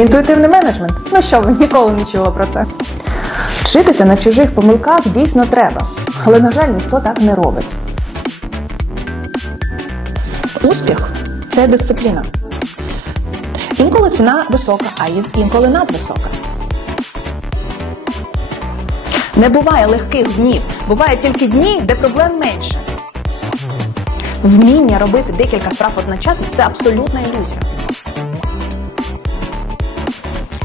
Інтуїтивний менеджмент? Ну що ви ніколи не чули про це? Вчитися на чужих помилках дійсно треба, але, на жаль, ніхто так не робить. Успіх це дисципліна. Інколи ціна висока, а інколи надвисока. Не буває легких днів, буває тільки дні, де проблем менше. Вміння робити декілька справ одночасно це абсолютна ілюзія.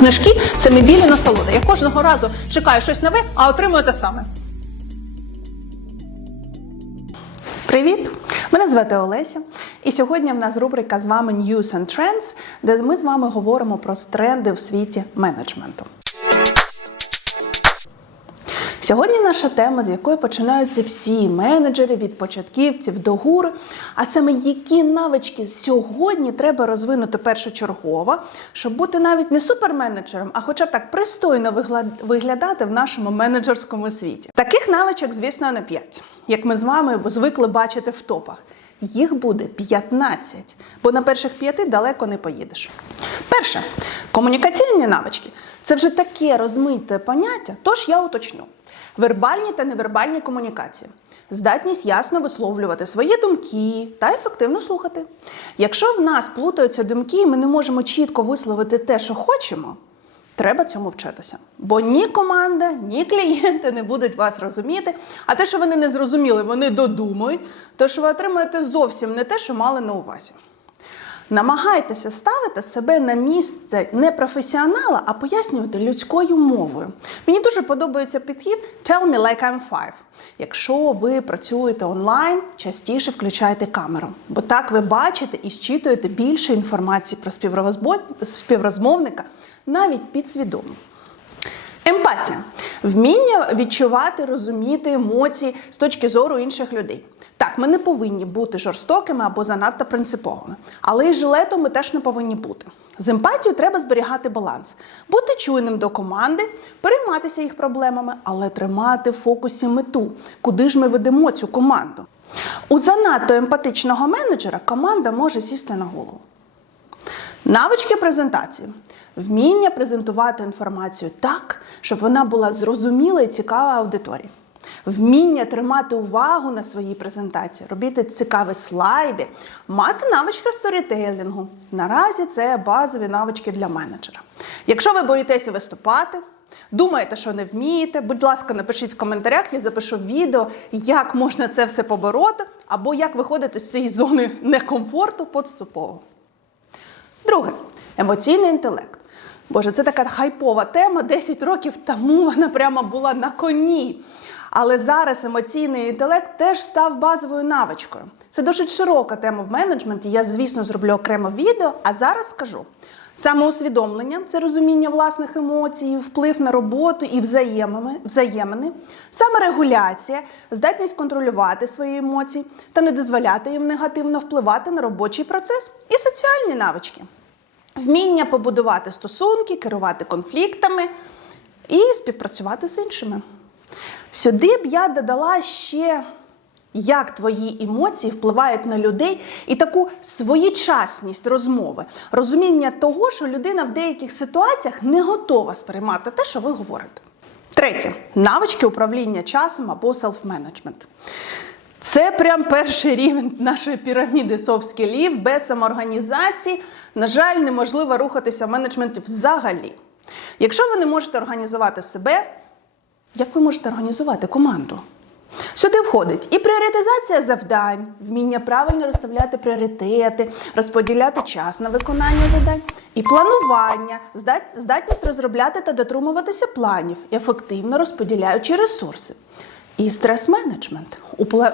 Книжки це мебілі насолода. Я кожного разу чекаю щось нове, а отримую те саме. Привіт! Мене звати Олеся. І сьогодні в нас рубрика з вами News and Trends, де ми з вами говоримо про тренди в світі менеджменту. Сьогодні наша тема, з якої починаються всі менеджери від початківців до гур. А саме які навички сьогодні треба розвинути першочергово, щоб бути навіть не суперменеджером, а хоча б так пристойно виглядати в нашому менеджерському світі. Таких навичок, звісно, не 5, як ми з вами звикли бачити в топах. Їх буде 15, бо на перших п'яти далеко не поїдеш. Перше, комунікаційні навички це вже таке розмите поняття, тож я уточню. Вербальні та невербальні комунікації. Здатність ясно висловлювати свої думки та ефективно слухати. Якщо в нас плутаються думки, і ми не можемо чітко висловити те, що хочемо, треба цьому вчитися. Бо ні команда, ні клієнти не будуть вас розуміти. А те, що вони не зрозуміли, вони додумають, то що ви отримаєте зовсім не те, що мали на увазі. Намагайтеся ставити себе на місце не професіонала, а пояснювати людською мовою. Мені дуже подобається підхід Tell me like I'm five. Якщо ви працюєте онлайн, частіше включайте камеру, бо так ви бачите і зчитуєте більше інформації про співрозмовника навіть підсвідомо. Емпатія вміння відчувати, розуміти емоції з точки зору інших людей. Так, ми не повинні бути жорстокими або занадто принциповими, але і жилетом ми теж не повинні бути. З емпатією треба зберігати баланс, бути чуйним до команди, перейматися їх проблемами, але тримати в фокусі мету, куди ж ми ведемо цю команду. У занадто емпатичного менеджера команда може сісти на голову. Навички презентації. Вміння презентувати інформацію так, щоб вона була зрозуміла і цікава аудиторії. Вміння тримати увагу на своїй презентації, робити цікаві слайди, мати навички сторітейлінгу. Наразі це базові навички для менеджера. Якщо ви боїтеся виступати, думаєте, що не вмієте, будь ласка, напишіть в коментарях, я запишу відео, як можна це все побороти, або як виходити з цієї зони некомфорту поступово. Друге емоційний інтелект. Боже, це така хайпова тема. 10 років тому вона прямо була на коні. Але зараз емоційний інтелект теж став базовою навичкою. Це досить широка тема в менеджменті. Я, звісно, зроблю окремо відео, а зараз скажу. Самоусвідомлення це розуміння власних емоцій, вплив на роботу і взаємини, саморегуляція, здатність контролювати свої емоції та не дозволяти їм негативно впливати на робочий процес і соціальні навички. Вміння побудувати стосунки, керувати конфліктами і співпрацювати з іншими. Сюди б я додала ще, як твої емоції впливають на людей, і таку своєчасність розмови, розуміння того, що людина в деяких ситуаціях не готова сприймати те, що ви говорите. Третє навички управління часом або селф-менеджмент. Це прям перший рівень нашої піраміди софт-скілів. Без самоорганізації, на жаль, неможливо рухатися в менеджменті взагалі. Якщо ви не можете організувати себе, як ви можете організувати команду? Сюди входить і пріоритизація завдань, вміння правильно розставляти пріоритети, розподіляти час на виконання завдань, і планування, здатність розробляти та дотримуватися планів, ефективно розподіляючи ресурси. І стрес-менеджмент,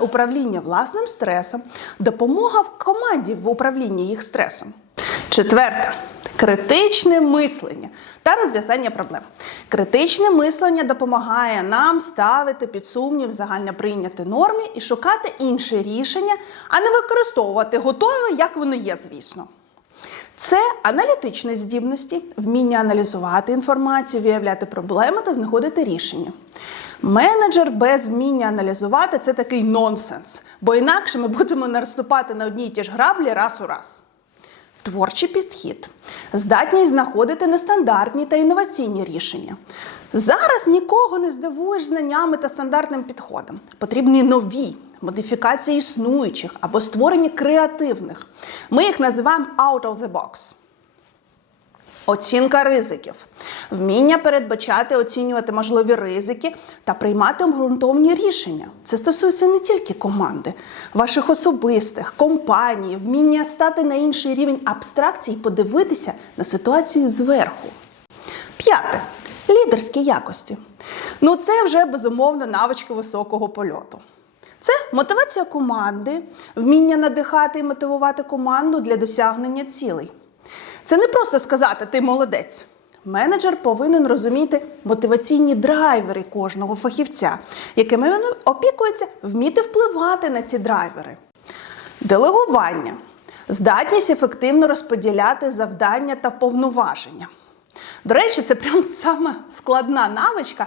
управління власним стресом, допомога в команді в управлінні їх стресом. Четверте Критичне мислення та розв'язання проблем. Критичне мислення допомагає нам ставити під сумнів загальноприйняті норми і шукати інше рішення, а не використовувати готове, як воно є, звісно. Це аналітичні здібності, вміння аналізувати інформацію, виявляти проблеми та знаходити рішення. Менеджер без вміння аналізувати це такий нонсенс, бо інакше ми будемо наступати на одні й ті ж граблі раз у раз. Творчий підхід, здатність знаходити нестандартні та інноваційні рішення. Зараз нікого не здивуєш знаннями та стандартним підходом. Потрібні нові модифікації існуючих або створення креативних. Ми їх називаємо out of the box. Оцінка ризиків, вміння передбачати, оцінювати можливі ризики та приймати обґрунтовні рішення. Це стосується не тільки команди, ваших особистих, компаній, вміння стати на інший рівень абстракції і подивитися на ситуацію зверху. П'яте лідерські якості. Ну, це вже безумовно навички високого польоту. Це мотивація команди, вміння надихати і мотивувати команду для досягнення цілей. Це не просто сказати ти молодець. Менеджер повинен розуміти мотиваційні драйвери кожного фахівця, якими він опікується, вміти впливати на ці драйвери. Делегування здатність ефективно розподіляти завдання та повноваження. До речі, це прям сама складна навичка,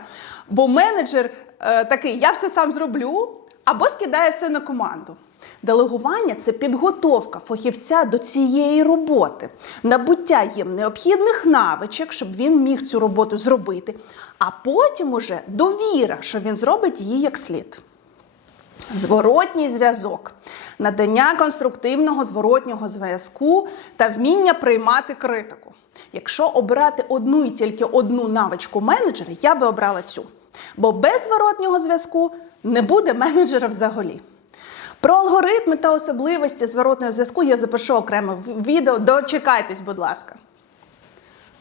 бо менеджер е, такий: я все сам зроблю, або скидає все на команду. Делегування це підготовка фахівця до цієї роботи, набуття їм необхідних навичок, щоб він міг цю роботу зробити, а потім уже довіра, що він зробить її як слід. Зворотній зв'язок, надання конструктивного зворотнього зв'язку та вміння приймати критику. Якщо обирати одну і тільки одну навичку менеджера, я би обрала цю. Бо без зворотнього зв'язку не буде менеджера взагалі. Про алгоритми та особливості зворотного зв'язку я запишу окреме відео. Дочекайтесь, будь ласка.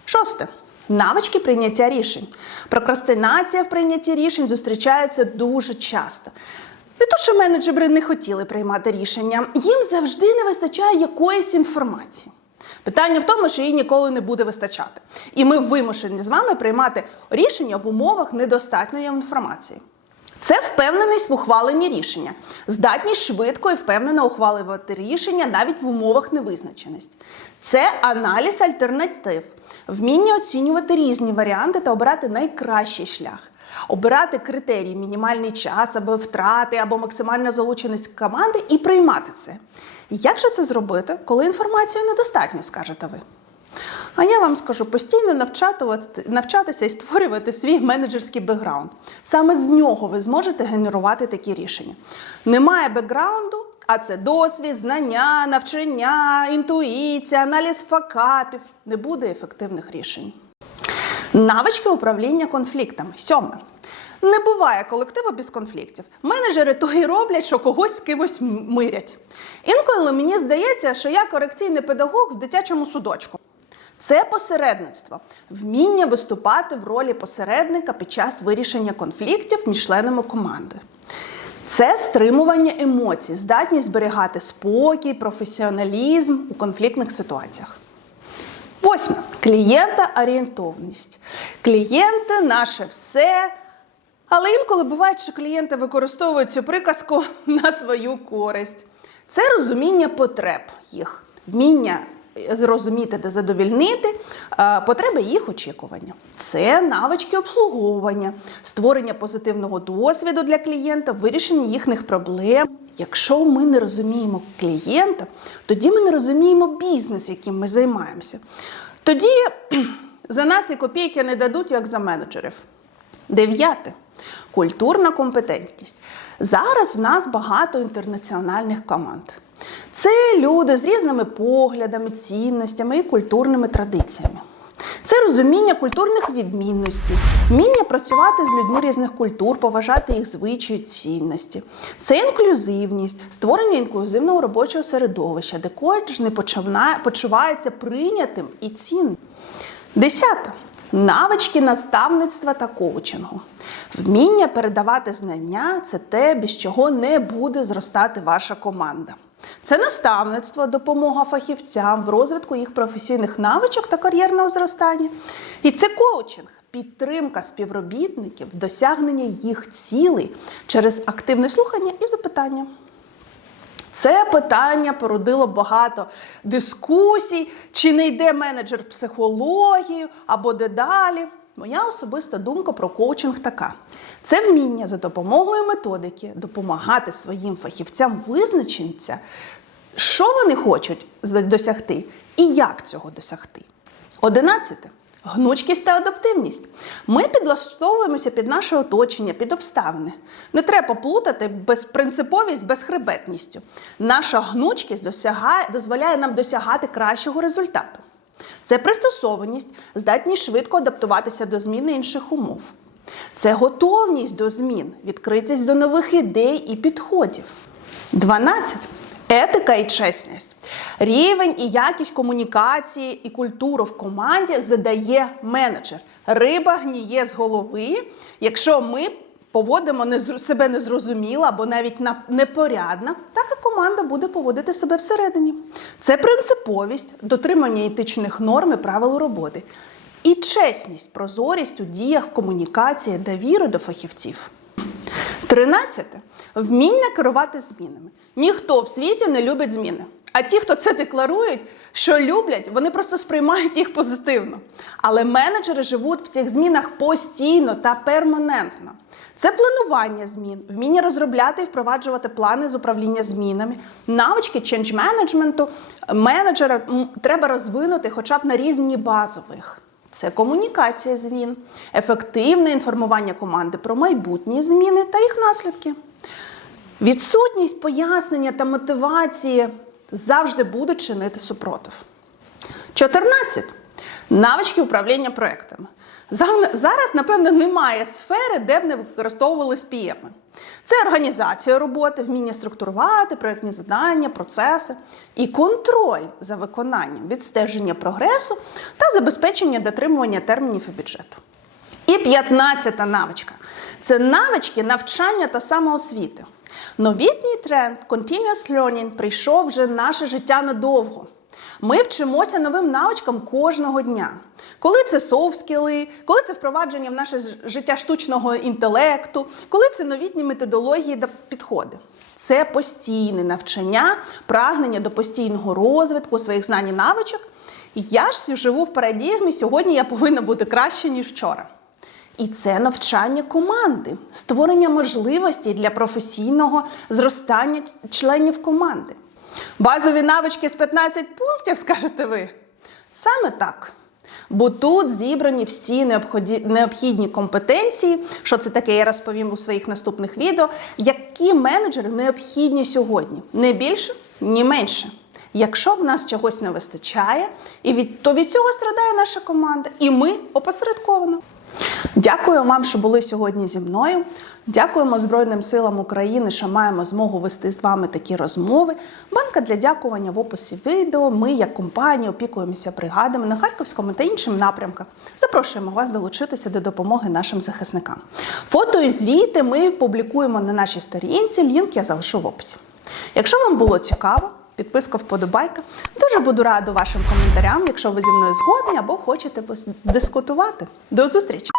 Шосте. Навички прийняття рішень. Прокрастинація в прийнятті рішень зустрічається дуже часто. Не то, що менеджери не хотіли приймати рішення, їм завжди не вистачає якоїсь інформації. Питання в тому, що її ніколи не буде вистачати. І ми вимушені з вами приймати рішення в умовах недостатньої інформації. Це впевненість в ухваленні рішення, здатність швидко і впевнено ухвалювати рішення навіть в умовах невизначеності. Це аналіз альтернатив, вміння оцінювати різні варіанти та обирати найкращий шлях, обирати критерії, мінімальний час або втрати, або максимальна залученість команди і приймати це. Як же це зробити, коли інформації недостатньо, скажете ви? А я вам скажу постійно навчати, навчатися і створювати свій менеджерський бекграунд. Саме з нього ви зможете генерувати такі рішення. Немає бекграунду, а це досвід, знання, навчання, інтуїція, аналіз факапів. Не буде ефективних рішень. Навички управління конфліктами. Сьоме. Не буває колективу без конфліктів. Менеджери то і роблять, що когось з кимось мирять. Інколи мені здається, що я корекційний педагог в дитячому судочку. Це посередництво, вміння виступати в ролі посередника під час вирішення конфліктів між членами команди. Це стримування емоцій, здатність зберігати спокій, професіоналізм у конфліктних ситуаціях. Восьме клієнта орієнтовність. Клієнти наше все. Але інколи буває, що клієнти використовують цю приказку на свою користь. Це розуміння потреб їх, вміння зрозуміти та задовільнити е, потреби їх очікування. Це навички обслуговування, створення позитивного досвіду для клієнта, вирішення їхніх проблем. Якщо ми не розуміємо клієнта, тоді ми не розуміємо бізнес, яким ми займаємося. Тоді за нас і копійки не дадуть, як за менеджерів. Дев'яте культурна компетентність. Зараз в нас багато інтернаціональних команд. Це люди з різними поглядами, цінностями і культурними традиціями. Це розуміння культурних відмінностей, вміння працювати з людьми різних культур, поважати їх звичаї, цінності. Це інклюзивність, створення інклюзивного робочого середовища, де кожен почувається прийнятим і цінним. Десята. Навички наставництва та коучингу. Вміння передавати знання це те, без чого не буде зростати ваша команда. Це наставництво, допомога фахівцям в розвитку їх професійних навичок та кар'єрного зростання. І це коучинг, підтримка співробітників в досягненні їх цілей через активне слухання і запитання. Це питання породило багато дискусій, чи не йде менеджер психологію або де далі. Моя особиста думка про коучинг така: це вміння за допомогою методики допомагати своїм фахівцям визначитися, що вони хочуть досягти і як цього досягти. Одинадцяте. Гнучкість та адаптивність. Ми підлаштовуємося під наше оточення, під обставини. Не треба плутати безпринциповість з безхребетністю. Наша гнучкість досягає, дозволяє нам досягати кращого результату. Це пристосованість, здатність швидко адаптуватися до зміни інших умов. Це готовність до змін, відкритість до нових ідей і підходів. 12. Етика і чесність. Рівень і якість комунікації і культуру в команді задає менеджер. Риба гніє з голови, якщо ми поводимо себе незрозуміло або навіть на- непорядно, так і команда буде поводити себе всередині. Це принциповість, дотримання етичних норм і правил роботи. І чесність, прозорість у діях комунікації, довіри до фахівців. Тринадцяте вміння керувати змінами. Ніхто в світі не любить зміни. А ті, хто це декларують, що люблять, вони просто сприймають їх позитивно. Але менеджери живуть в цих змінах постійно та перманентно. Це планування змін, вміння розробляти і впроваджувати плани з управління змінами, навички change менеджменту менеджера треба розвинути хоча б на різні базових. Це комунікація змін, ефективне інформування команди про майбутні зміни та їх наслідки. Відсутність пояснення та мотивації завжди будуть чинити супротив. 14. Навички управління проектами. Зараз, напевно, немає сфери, де б не використовувались PM. Це організація роботи, вміння структурувати проєктні завдання, процеси і контроль за виконанням, відстеження прогресу та забезпечення дотримування термінів і бюджету. І п'ятнадцята навичка це навички навчання та самоосвіти. Новітній тренд Continuous Learning прийшов вже в наше життя надовго. Ми вчимося новим навичкам кожного дня. Коли це софт-скіли, коли це впровадження в наше життя штучного інтелекту, коли це новітні методології та підходи. Це постійне навчання, прагнення до постійного розвитку своїх знань і навичок. Я ж живу в парадігмі, сьогодні я повинна бути краще, ніж вчора. І це навчання команди, створення можливостей для професійного зростання членів команди. Базові навички з 15 пунктів, скажете ви? Саме так. Бо тут зібрані всі необхідні компетенції, що це таке, я розповім у своїх наступних відео, які менеджери необхідні сьогодні. Не більше, ні менше. Якщо в нас чогось не вистачає, і від, то від цього страдає наша команда, і ми опосередковано. Дякую вам, що були сьогодні зі мною. Дякуємо Збройним силам України, що маємо змогу вести з вами такі розмови. Банка для дякування в описі відео. Ми, як компанія, опікуємося бригадами на Харківському та іншим напрямках. Запрошуємо вас долучитися до допомоги нашим захисникам. Фото і звіти ми публікуємо на нашій сторінці. Лінк я залишу в описі. Якщо вам було цікаво, підписка, вподобайка. Дуже буду рада вашим коментарям, якщо ви зі мною згодні або хочете дискутувати. До зустрічі!